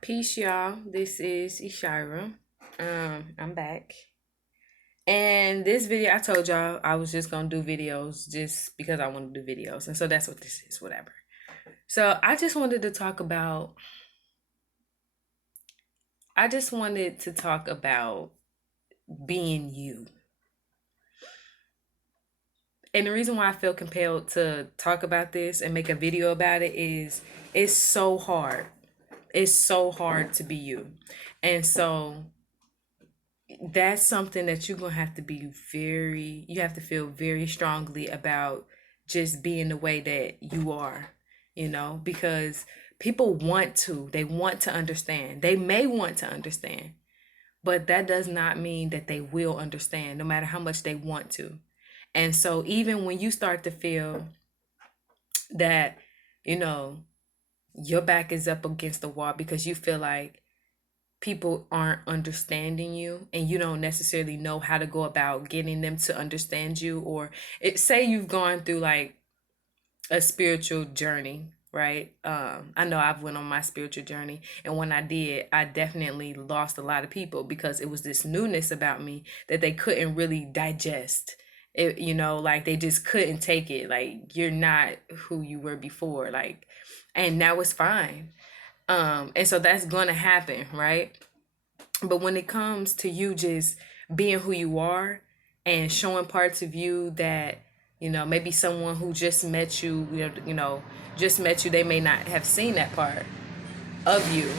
Peace, y'all. This is Ishira. I'm back. And this video, I told y'all I was just gonna do videos just because I want to do videos. And so that's what this is, whatever. So I just wanted to talk about being you. And the reason why I feel compelled to talk about this and make a video about it is it's so hard. It's so hard to be you. And so that's something that you're gonna have to you have to feel very strongly about just being the way that you are, because they want to understand. They may want to understand, but that does not mean that they will understand, no matter how much they want to. And so even when you start to feel that, you know, your back is up against the wall because you feel like people aren't understanding you and you don't necessarily know how to go about getting them to understand you, or say you've gone through like a spiritual journey, right? I know I've went on my spiritual journey, and when I did, I definitely lost a lot of people because it was this newness about me that they couldn't really digest it, like they just couldn't take it. Like, you're not who you were before, like, and now it's fine. And so that's gonna happen, right? But when it comes to you just being who you are and showing parts of you that, maybe someone who just met you, just met you, they may not have seen that part of you.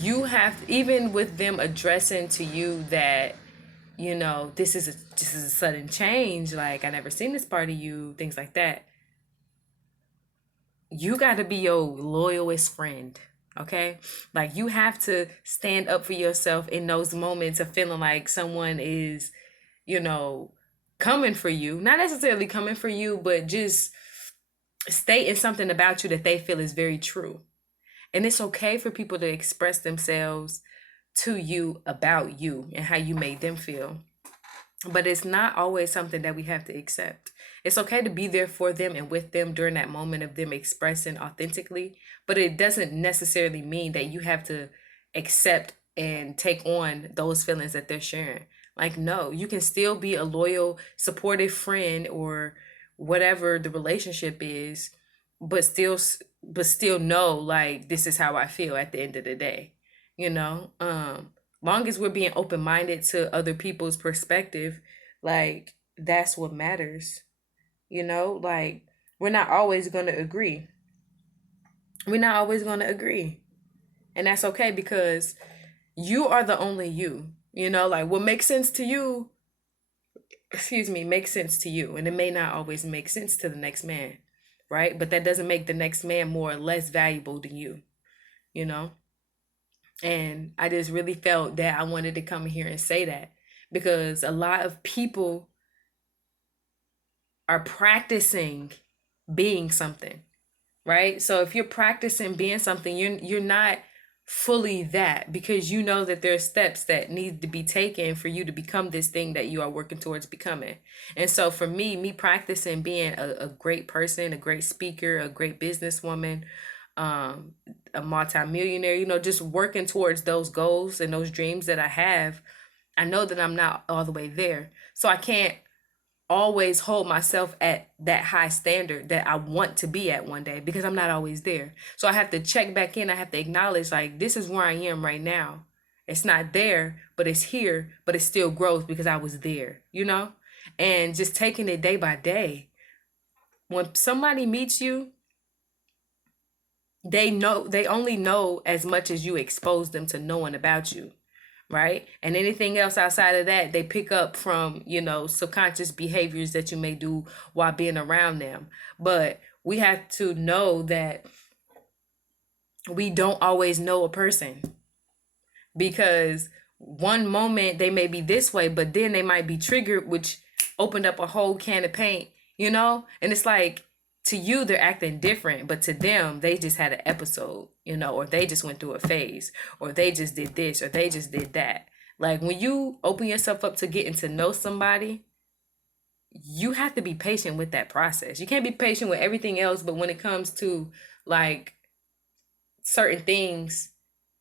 You have, even with them addressing to you that, this is a sudden change, like I never seen this part of you, things like that. You got to be your loyalest friend. Okay, like you have to stand up for yourself in those moments of feeling like someone is, you know coming for you, not necessarily coming for you, but just stating something about you that they feel is very true. And it's okay for people to express themselves to you about you and how you made them feel, but it's not always something that we have to accept. It's okay to be there for them and with them during that moment of them expressing authentically, but it doesn't necessarily mean that you have to accept and take on those feelings that they're sharing. Like, no, you can still be a loyal, supportive friend or whatever the relationship is, but still know, like, this is how I feel at the end of the day. Long as we're being open-minded to other people's perspective, like, that's what matters. Like, we're not always going to agree. We're not always going to agree, and that's okay, because you are the only you. Like, what makes sense to you, makes sense to you, and it may not always make sense to the next man, right? But that doesn't make the next man more or less valuable than you know and I just really felt that I wanted to come here and say that, because a lot of people are practicing being something, right? So if you're practicing being something, you're not fully that, because you know that there are steps that need to be taken for you to become this thing that you are working towards becoming. And so for me practicing being a great person, a great speaker, a great businesswoman, um, a multimillionaire, just working towards those goals and those dreams that I have, I know that I'm not all the way there. So I can't always hold myself at that high standard that I want to be at one day, because I'm not always there. So I have to check back in. I have to acknowledge, like, this is where I am right now. It's not there, but it's here, but it still grows because I was there. And just taking it day by day. When somebody meets you, they only know as much as you expose them to knowing about you, right? And anything else outside of that, they pick up from, subconscious behaviors that you may do while being around them. But we have to know that we don't always know a person, because one moment they may be this way, but then they might be triggered, which opened up a whole can of paint. And it's like, to you they're acting different, but to them they just had an episode, or they just went through a phase, or they just did this, or they just did that. Like, when you open yourself up to getting to know somebody, you have to be patient with that process. You can't be patient with everything else, but when it comes to, like, certain things,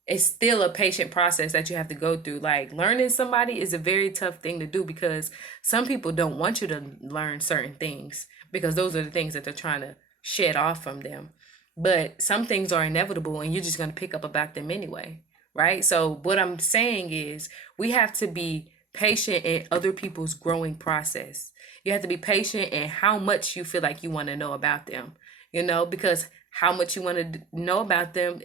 it's still a patient process that you have to go through. Like learning somebody is a very tough thing to do because some people don't want you to learn certain things because those are the things that they're trying to shed off from them. But some things are inevitable and you're just going to pick up about them anyway, right? So what I'm saying is we have to be patient in other people's growing process. You have to be patient in how much you feel like you want to know about them, because how much you want to know about them,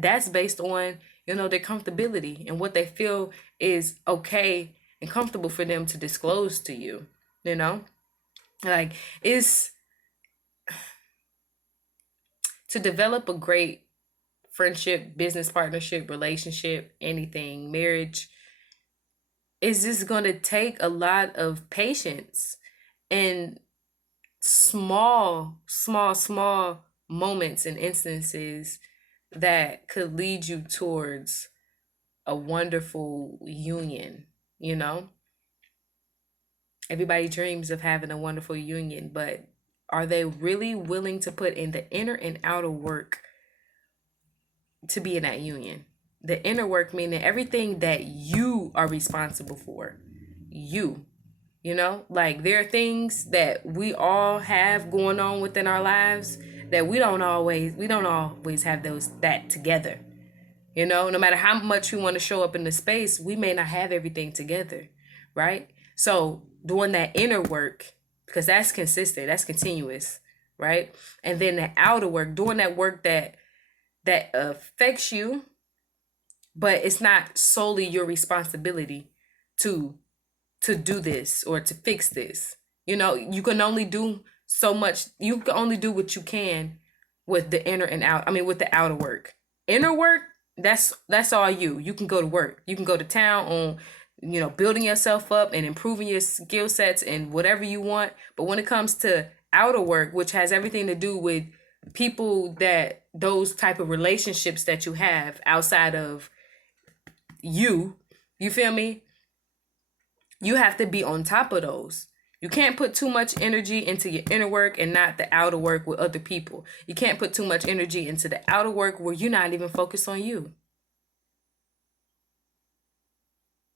that's based on their comfortability and what they feel is okay and comfortable for them to disclose to you. you know like, it's to develop a great friendship, business partnership, relationship, anything, marriage, is just going to take a lot of patience and small moments and instances that could lead you towards a wonderful union. You know, everybody dreams of having a wonderful union, but are they really willing to put in the inner and outer work to be in that union? The inner work meaning everything that you are responsible for. Like there are things that we all have going on within our lives that we don't always have that together. No matter how much we want to show up in the space, we may not have everything together, right? So doing that inner work, because that's consistent, that's continuous, right? And then the outer work, doing that work that affects you, but it's not solely your responsibility to do this or to fix this. You can only do so much. You can only do what you can with the inner and out. I mean, with the outer work. Inner work, that's all you. You can go to work. You can go to town on, building yourself up and improving your skill sets and whatever you want. But when it comes to outer work, which has everything to do with people, that those type of relationships that you have outside of you feel me? You have to be on top of those. You can't put too much energy into your inner work and not the outer work with other people. You can't put too much energy into the outer work where you're not even focused on you.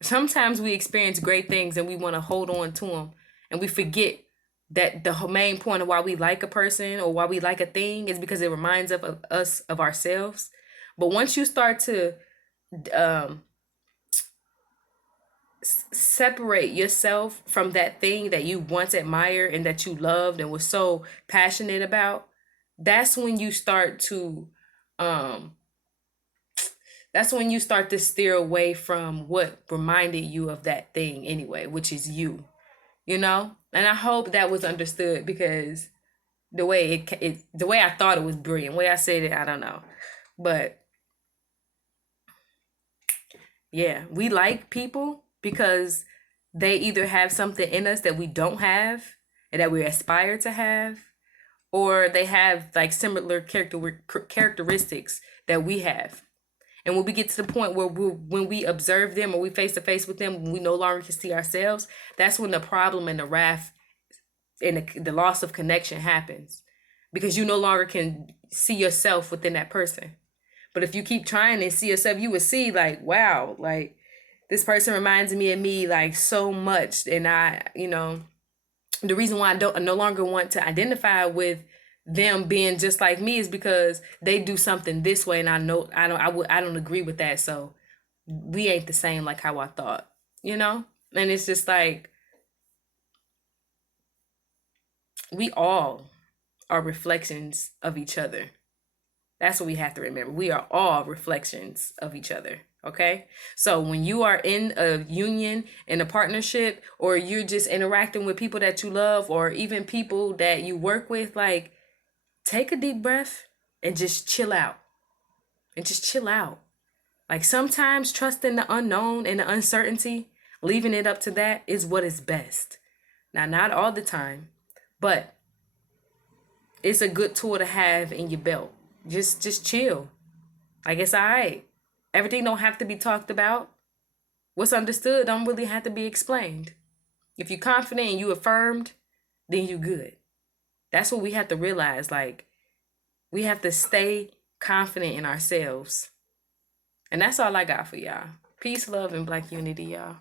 Sometimes we experience great things and we want to hold on to them, and we forget that the main point of why we like a person or why we like a thing is because it reminds us of ourselves. But once you start to um, separate yourself from that thing that you once admired and that you loved and was so passionate about, that's when you start to um steer away from what reminded you of that thing anyway, which is you. And I hope that was understood, because the way I thought it was brilliant. The way I said it, I don't know. But yeah, we like people because they either have something in us that we don't have and that we aspire to have, or they have like similar characteristics that we have. And when we get to the point where when we observe them or we face to face with them, when we no longer can see ourselves, that's when the problem and the wrath and the loss of connection happens, because you no longer can see yourself within that person. But if you keep trying to see yourself, you would see like, wow, like this person reminds me of me like so much. And the reason why I no longer want to identify with them being just like me is because they do something this way, and I know I don't agree with that. So we ain't the same like how I thought, And it's just like we all are reflections of each other. That's what we have to remember. We are all reflections of each other. Okay. So when you are in a union, in a partnership, or you're just interacting with people that you love, or even people that you work with, like, take a deep breath and just chill out. And just chill out. Like sometimes trusting the unknown and the uncertainty, leaving it up to that is what is best. Now, not all the time, but it's a good tool to have in your belt. Just chill. Like, it's all right. Everything don't have to be talked about. What's understood don't really have to be explained. If you're confident and you affirmed, then you good. That's what we have to realize. Like, we have to stay confident in ourselves. And that's all I got for y'all. Peace, love, and Black unity, y'all.